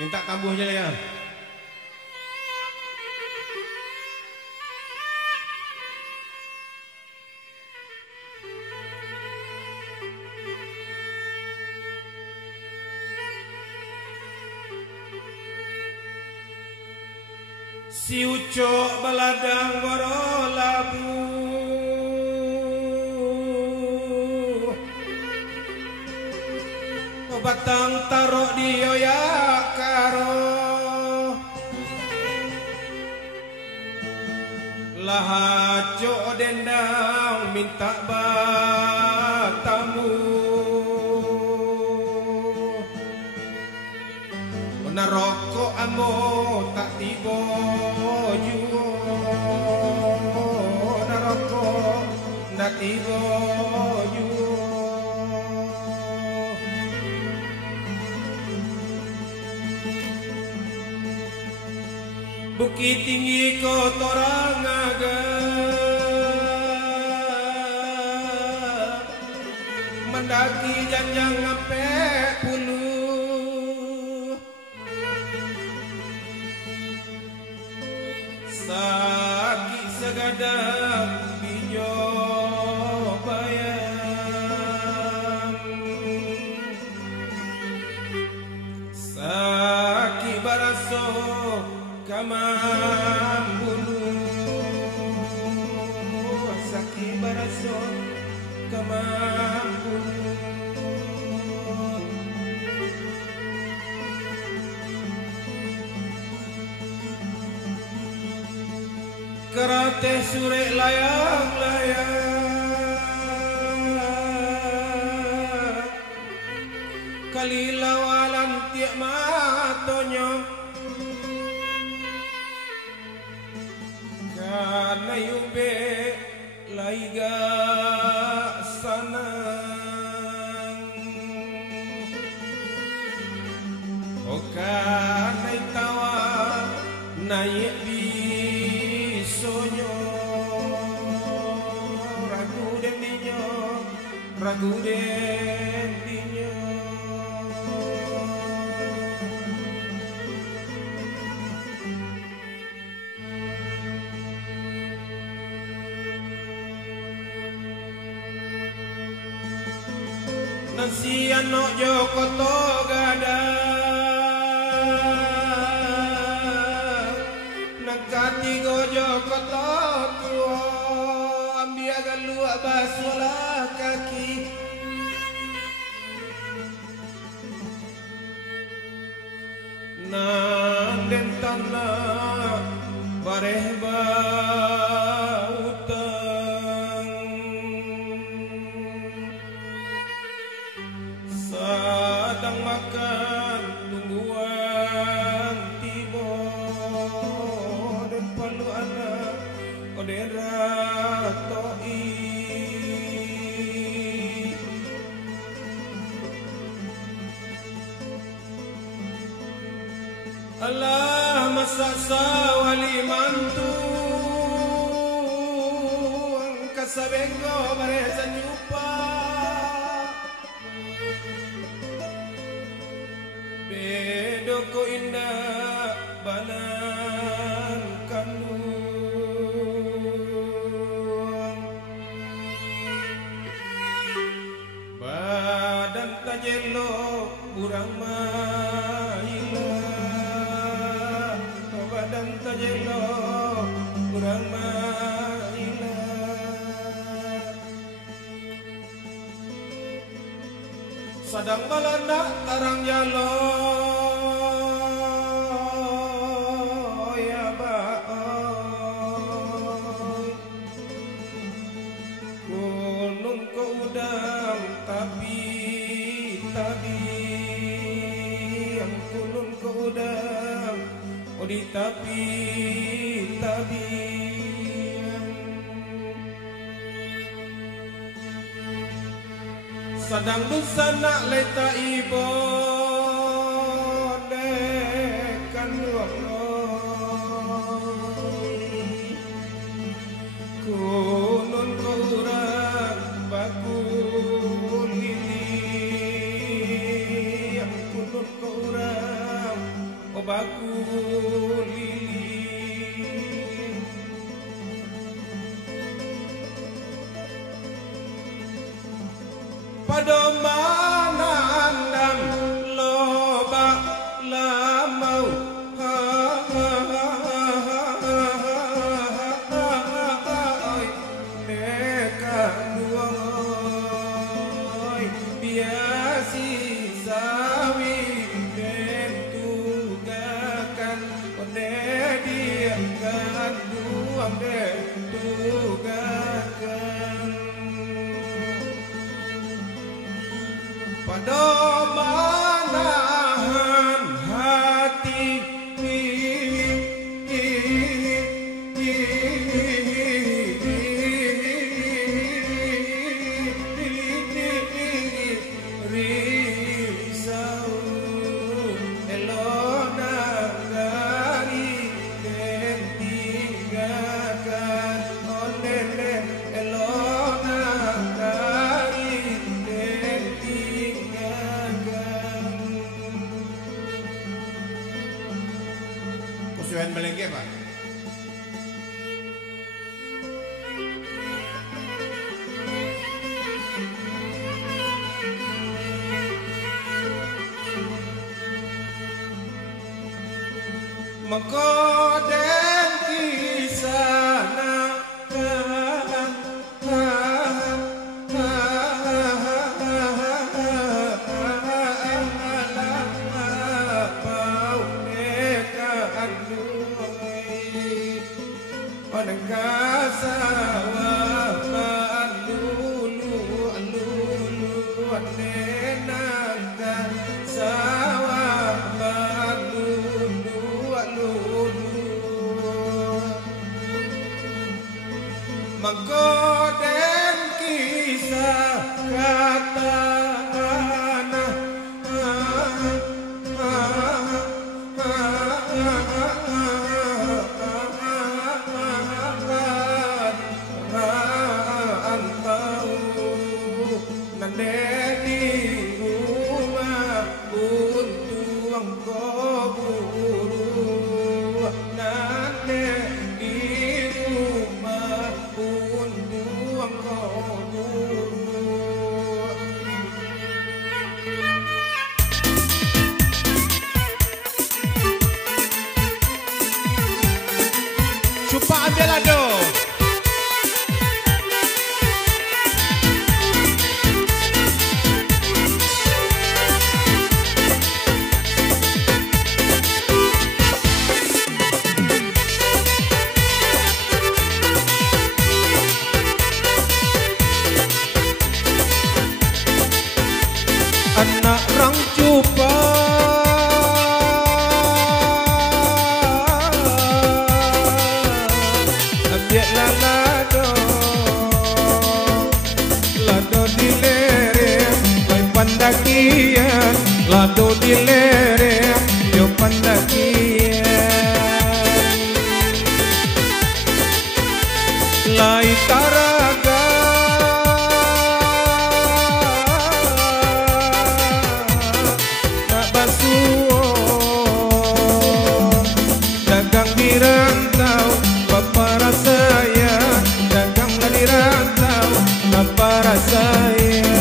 Minta tambuh aja ya. Si ucok baladang goro labu batang tarok di oyak karo lahacok dendang minta batamu naroko amo tak tibo juo naroko tak tibo juo Bukit tinggi kotorang agak mendaki janjang sampai puluh sakit segadang binyo bayang sakit baraso kamam bulu sakit baraso kamam bulu kerate sure layang-layang kali lawalan tiak matonyo karena yube laiga sanang karena tawa naik bisonyo ragu dendinya ragu dendinya Nansi anak Joko Togada Nangkati go Joko Tua Ambia galu abaswala kaki Nang dentana bareh sedang makan tungguan tibo dan palu anak odera toi Allah masak sawali mantu angka sabengo bareza nyupa Bedoko indah banan kandung badan tajelo burang maila badan tajelo burang maila sadang balanda tarang jalo ya baoi gunung ke udang tapi yang gunung ke udang oh di tapi sadang busana leta ibo dekan luang kunun kurang bakul lili yang kunun kurang padomanandam loba lamau neka duoi biasi sawi den tugakan onde diangkan duang den tugakan padomanahan hati risau elona dari den tinggalkan oleh elona dari den tinggalkan. Kusuhan balengke Pak. Mengkoden kisana Oneng kasawa alulu alulu anenaka sawa alulu alulu mengkoden kisah kata di rumah untuk buru nanti di rumah untuk buru. Cupa ambil ado. Anak rang cupa ambillah lado di lereng baik pandakian lado di lereng yo pandakian lai taraga dagang di rantau papara saya dagang di rantau papara saya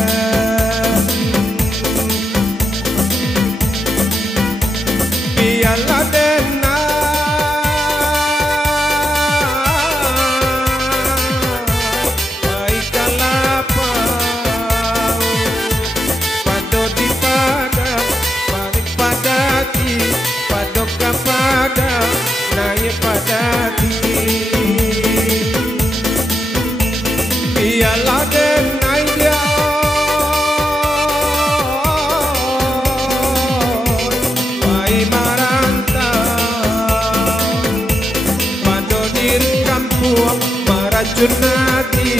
biarlah baik kalapa pado di padang balik padati padok pada naik padati biarlah denai dia pai marantau pado di kampung maracun hati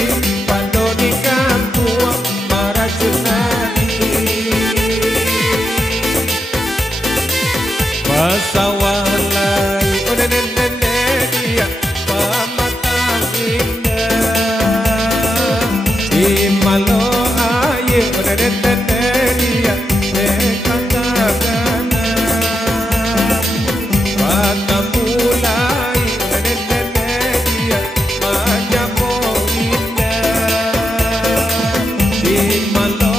pado di kampung maracun hati pasawah lai dia pamatang indah di malo aye dia katakan pada mulai dia macam indah di malo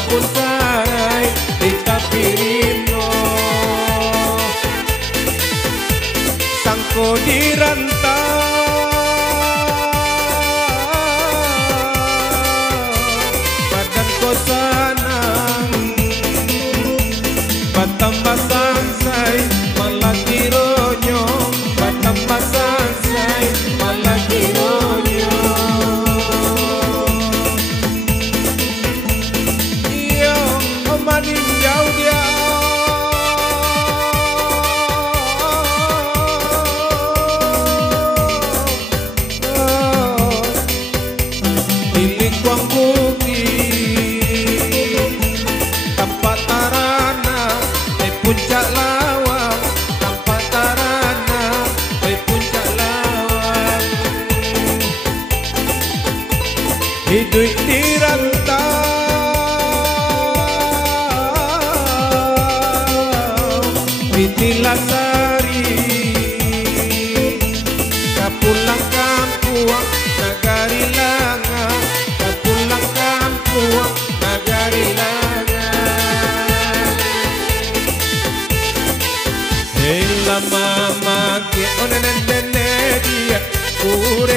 rumput sarai di tepi rino. Sangko dirantau badan ko sanang batambah sansai malah kironyo batambah sansai malah kironyo. Iyo maninjau dia lingkuang bukit tempat tarana di puncak lawang, tempat tarana di puncak lawang. Hidup di rantau di Tilasari kapulang kampung nagari langa, kapulang kampung nagari langa. Hei lama maki onen dia kur